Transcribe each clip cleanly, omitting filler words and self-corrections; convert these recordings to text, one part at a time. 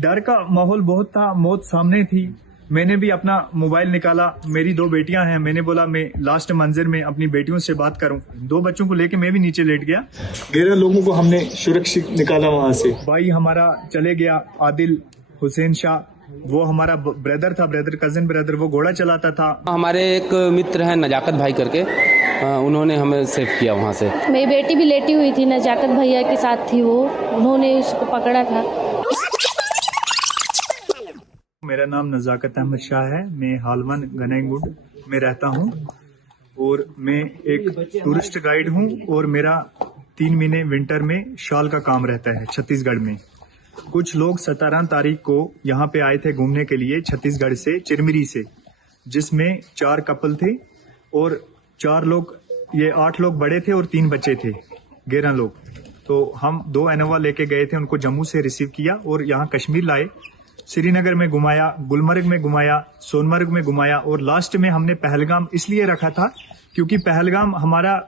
डर का माहौल बहुत था, मौत सामने थी। मैंने भी अपना मोबाइल निकाला, मेरी 2 बेटियां हैं, मैंने बोला मैं लास्ट मंजिल में अपनी बेटियों से बात करूं। 2 बच्चों को लेके मैं भी नीचे लेट गया। 11 लोगों को हमने सुरक्षित निकाला वहां से। भाई हमारा चले गया आदिल हुसैन शाह, वो हमारा ब्रदर था, कजिन ब्रदर, वो घोड़ा चलाता था। हमारे एक मित्र हैं नजाकत भाई करके, उन्होंने हमें सेव किया वहाँ से। मेरी बेटी भी लेटी हुई थी, नजाकत भैया के साथ थी वो, उन्होंने उसको पकड़ा था। मेरा नाम नजाकत अहमद शाह है, मैं हालवन गनाईगुड में रहता हूँ और मैं एक टूरिस्ट गाइड हूँ और मेरा 3 महीने विंटर में शाल का काम रहता है छत्तीसगढ़ में। कुछ लोग 17 तारीख को यहाँ पे आए थे घूमने के लिए छत्तीसगढ़ से, चिरमिरी से, जिसमें 4 कपल थे और 4 लोग, ये 8 लोग बड़े थे और 3 बच्चे थे, 11 लोग। तो हम 2 इनोवा लेके गए थे, उनको जम्मू से रिसीव किया और यहाँ कश्मीर लाए। श्रीनगर में घुमाया, गुलमर्ग में घुमाया, सोनमर्ग में घुमाया और लास्ट में हमने पहलगाम इसलिए रखा था क्योंकि पहलगाम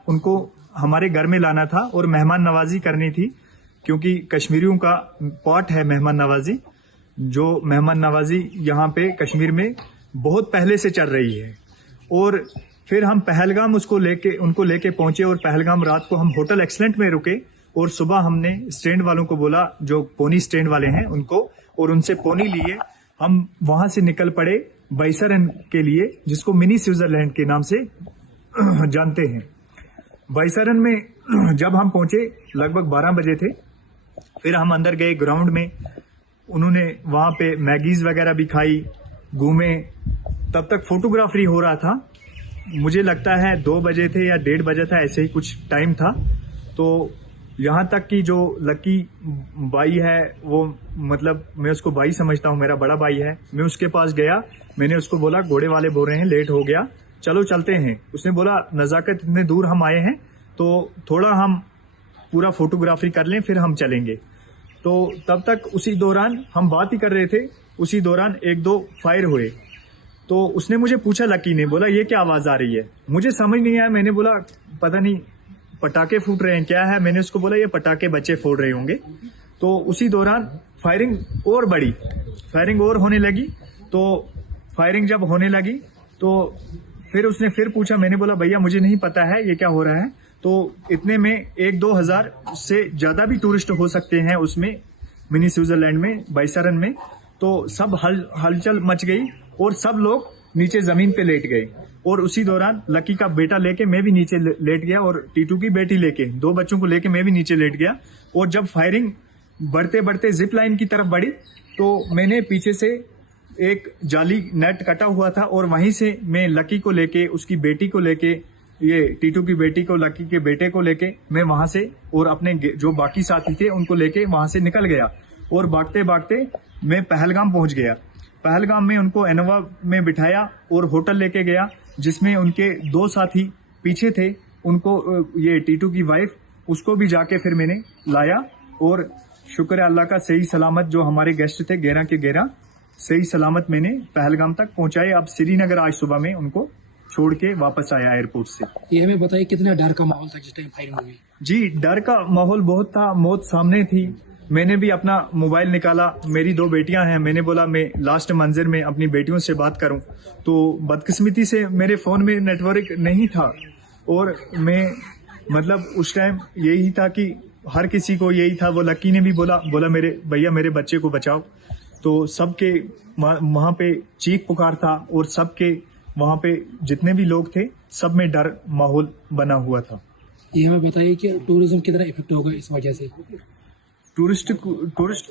उनको हमारे घर में लाना था और मेहमान नवाजी करनी थी, क्योंकि कश्मीरियों का पार्ट है मेहमान नवाजी। जो मेहमान नवाजी यहाँ पे कश्मीर में बहुत पहले से चल रही है। और फिर हम पहलगाम उनको लेके पहुंचे और पहलगाम रात को हम होटल एक्सलेंट में रुके और सुबह हमने स्टैंड वालों को बोला, जो पोनी स्टैंड वाले हैं उनको, और उनसे पोनी लिए हम वहां से निकल पड़े बाइसरन के लिए, जिसको मिनी स्विट्जरलैंड के नाम से जानते हैं। बाइसरन में जब हम पहुंचे लगभग 12 बजे थे। फिर हम अंदर गए ग्राउंड में, उन्होंने वहां पे मैगीज वगैरह भी खाई, घूमे। तब तक फोटोग्राफरी हो रहा था, मुझे लगता है 2 बजे थे या 1:30 बजे था, ऐसे ही कुछ टाइम था। तो यहाँ तक कि जो लकी भाई है, वो मतलब मैं उसको भाई समझता हूँ, मेरा बड़ा भाई है। मैं उसके पास गया, मैंने उसको बोला घोड़े वाले बोल रहे हैं लेट हो गया, चलो चलते हैं। उसने बोला नजाकत इतने दूर हम आए हैं तो थोड़ा हम पूरा फोटोग्राफी कर लें फिर हम चलेंगे। तो तब तक उसी दौरान हम बात ही कर रहे थे, उसी दौरान 1-2 फायर हुए। तो उसने मुझे पूछा, लकी ने बोला ये क्या आवाज आ रही है? मुझे समझ नहीं आया, मैंने बोला पता नहीं पटाखे फूट रहे हैं क्या है। मैंने उसको बोला ये पटाखे बच्चे फोड़ रहे होंगे। तो उसी दौरान फायरिंग और बढ़ी, फायरिंग और होने लगी। तो फायरिंग जब होने लगी तो फिर उसने फिर पूछा, मैंने बोला भैया मुझे नहीं पता है ये क्या हो रहा है। तो इतने में 1-2 हजार से ज्यादा भी टूरिस्ट हो सकते हैं उसमें, मिनी स्विट्जरलैंड में, बाइसरन में। तो सब हलचल मच गई और सब लोग नीचे जमीन पे लेट गए। और उसी दौरान लकी का बेटा लेके मैं भी नीचे लेट गया और टीटू की बेटी लेके, 2 बच्चों को लेके मैं भी नीचे लेट गया। और जब फायरिंग बढ़ते बढ़ते जिप लाइन की तरफ बढ़ी तो मैंने पीछे से एक जाली नेट कटा हुआ था और वहीं से मैं लकी को लेके, उसकी बेटी को लेके, ये टीटू की बेटी को, लकी के बेटे को लेके मैं वहां से और अपने जो बाकी साथी थे उनको लेके वहां से निकल गया। और भागते भागते मैं पहलगाम पहुंच गया। पहलगाम में उनको इनोवा में बिठाया और होटल लेके गया, जिसमें उनके 2 साथी पीछे थे। उनको, ये टीटू की वाइफ, उसको भी जाके फिर मैंने लाया। और शुक्र है अल्लाह का, सही सलामत जो हमारे गेस्ट थे 11 के 11 सही सलामत मैंने पहलगाम तक पहुंचाए। अब श्रीनगर आज सुबह में उनको छोड़ के वापस आया एयरपोर्ट से। ये हमें बताइए कितना डर का माहौल था जिस टाइम फायरिंग हुई? जी डर का माहौल बहुत था, मौत सामने थी। मैंने भी अपना मोबाइल निकाला, मेरी 2 बेटियां हैं, मैंने बोला मैं लास्ट मंजिल में अपनी बेटियों से बात करूं। तो बदकिस्मती से मेरे फोन में नेटवर्क नहीं था और मैं मतलब उस टाइम यही था कि हर किसी को यही था। वो लकी ने भी बोला मेरे भैया मेरे बच्चे को बचाओ। तो सबके वहां पे चीख पुकार था और सबके वहां पे जितने भी लोग थे सब में डर माहौल बना हुआ था। ये हमें बताइए कि टूरिज्म कितना इफेक्ट होगा इस वजह से? टूरिस्ट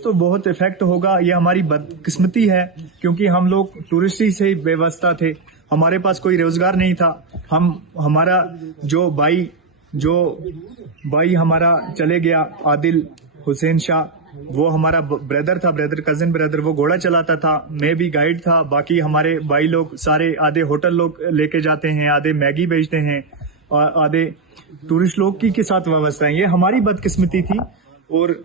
तो बहुत इफेक्ट होगा, ये हमारी बदकिस्मती है क्योंकि हम लोग टूरिस्ट ही से ही व्यवस्था थे, हमारे पास कोई रोजगार नहीं था। हमारा जो भाई हमारा चले गया आदिल हुसैन शाह, वो हमारा ब्रदर था, कजिन ब्रदर, वो घोड़ा चलाता था, मैं भी गाइड था। बाकी हमारे भाई लोग सारे आधे होटल लोग लेके जाते हैं, आधे मैगी बेचते हैं और आधे टूरिस्ट लोग की के साथ व्यवस्था है। ये हमारी बदकिस्मती थी और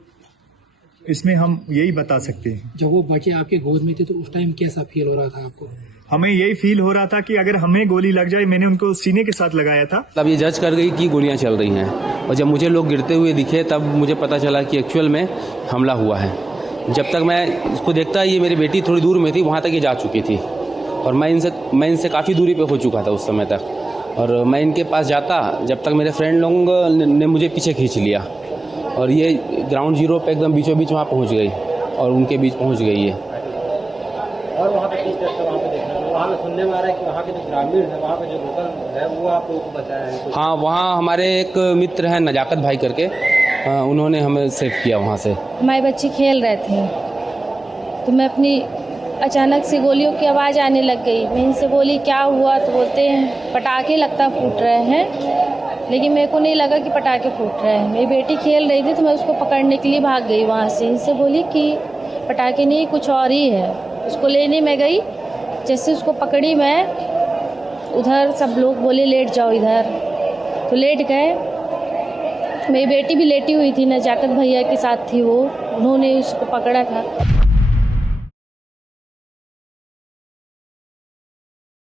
इसमें हम यही बता सकते हैं। जब वो बच्चे आपके गोद में थे तो उस टाइम कैसा फील हो रहा था आपको? हमें यही फील हो रहा था कि अगर हमें गोली लग जाए, मैंने उनको सीने के साथ लगाया था। तब ये जज कर गई कि गोलियां चल रही हैं और जब मुझे लोग गिरते हुए दिखे तब मुझे पता चला कि एक्चुअल में हमला हुआ है। जब तक मैं इसको देखता, ये मेरी बेटी थोड़ी दूर में थी, वहाँ तक ये जा चुकी थी और मैं इनसे काफ़ी दूरी पे हो चुका था उस समय तक। और मैं इनके पास जाता जब तक मेरे फ्रेंड लोगों ने मुझे पीछे खींच लिया और ये ग्राउंड जीरो पे एकदम बीचों बीच वहाँ पहुँच गई और उनके बीच पहुँच गई है। और वहाँ पे किस तरह से वहाँ पे देखना, तो वहाँ पे सुनने में आ रहा है कि वहाँ के जो ग्रामीण है, वहाँ पे जो लोकल है, वो आप लोगों को बचाया है। हाँ, वहाँ हमारे एक मित्र हैं नजाकत भाई करके, उन्होंने हमें सेव किया वहाँ से। हमारे बच्चे खेल रहे थे तो मैं अपनी अचानक से गोलियों की आवाज़ आने लग गई। मैं इनसे बोली क्या हुआ, तो बोलते हैं पटाखे लगता फूट रहे हैं, लेकिन मेरे को नहीं लगा कि पटाखे फूट रहे हैं। मेरी बेटी खेल रही थी तो मैं उसको पकड़ने के लिए भाग गई वहाँ से। इनसे बोली कि पटाखे नहीं, कुछ और ही है। उसको लेने में गई, जैसे उसको पकड़ी मैं, उधर सब लोग बोले लेट जाओ इधर, तो लेट गए। मेरी बेटी भी लेटी हुई थी, नजाकत भैया के साथ थी वो, उन्होंने उसको पकड़ा था।